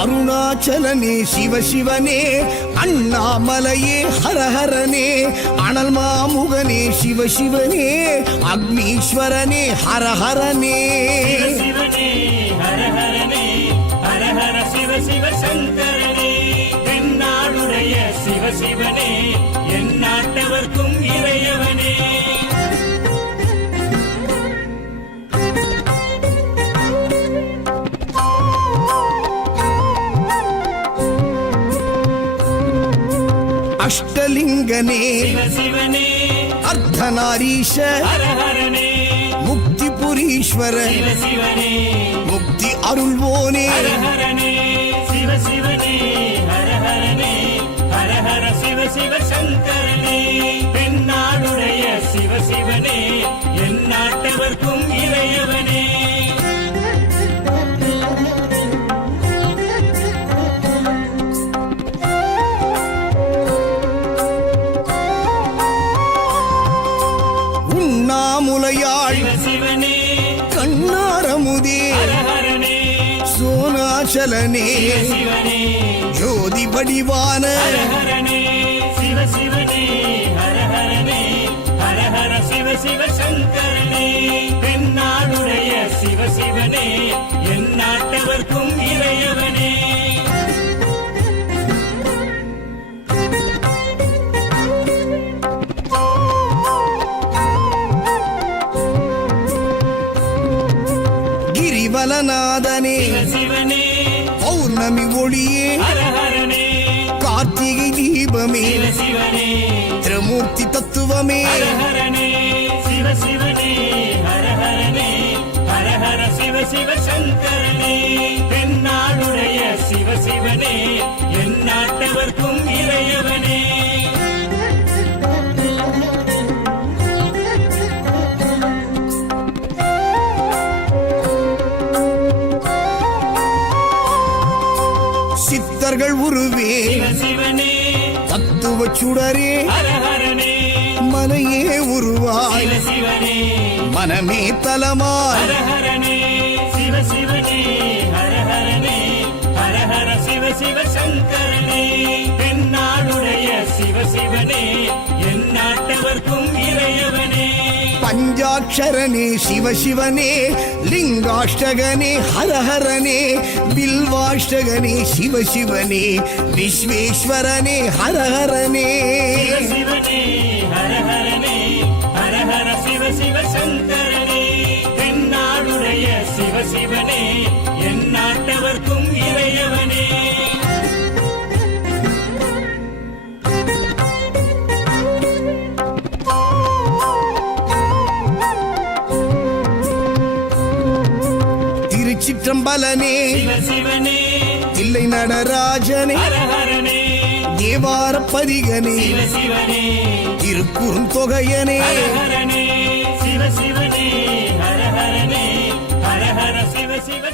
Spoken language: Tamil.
அருணாச்சலனே சிவசிவனே, அண்ணாமலையே ஹரஹரனே, அனல் மாமுகனே சிவசிவனே, அக்னீஸ்வரனே ஹரஹரனே. சிவசிவனே ஹரஹரனே, ஹரஹர சிவ சிவ சங்கரனே, தென்னாடுடைய சிவசிவனே, என் நாட்டவர்க்கும் இறையவனே. அஷ்டலிங்கனே சிவசிவனே, அர்த்தநாரீஷ ஹரஹரனே, முக்திபுரீஸ்வர சிவசிவனே, முக்தி அருள்வோனே. ஹரஹரனே சிவசிவனே, ஹரஹரனே, ஹரஹர சிவ சிவ சங்கரனே, தென்னாடுடைய சிவசிவனே, என் நாட்டவர்க்கும் இறையவனே. உண்ணாமுலையாள் சிவசிவனே, கண்ணாரமுதே ஹரஹரனே, சோனாச்சலனே சிவசிவனே, ஜோதி வடிவான ஹரஹரனே சிவசிவனே, ஹரஹரனே, ஹரஹர சிவ சிவ சங்கரனே, தென்னாடுடைய சிவசிவனே, என் நாட்டவர்க்கும் இறையவனே. கிரிவலநாதனே சிவசிவனே, பௌர்ணமி ஒளியே ஹரஹரனே, கார்த்திகை தீபமே சிவசிவனே, திரமூர்த்தி தத்துவமே. ஹரஹரனே சிவசிவனே, ஹரஹரனே, ஹரஹர சிவ சிவ சங்கரனே, தென்னாடுடைய சிவசிவனே, என் நாட்டவர்க்கும் இறையவனே. சித்தர்கள் உருவே சிவசிவனே, தத்துவ சுடரே ஹரஹரனே, மலையே உருவாய் சிவசிவனே, மனமே தலமாய். ஹரஹரனே சிவசிவனே, ஹரஹரனே, ஹரஹர சிவ சிவ சங்கரனே, தென்னாடுடைய சிவசிவனே, என் நாட்டவர்க்கும் இறையவனே. பஞ்சாட்சரனே சிவசிவனே, லிங்காஷ்டகனே ஹரஹரனே, பில்வாஷ்டகனே சிவசிவனே, விஸ்வேஸ்வரனே ஹரஹரனே. சிவசிவனே, ஹரஹரனே, ஹரஹர சிவ சிவ சங்கரனே, தென்னாடுடைய சிவசிவனே, என் நாட்டவர்க்கும் இறையவனே. திருச்சிற்றம்பலனே சிவசிவனே, தில்லை நடராஜனே, ஹரஹரனே, தேவார பதிகனே, சிவசிவனே, திருக்குறுந்தொகையனே. ஹரஹரனே சிவசிவனே, ஹரஹரனே, ஹரஹர சிவ சிவ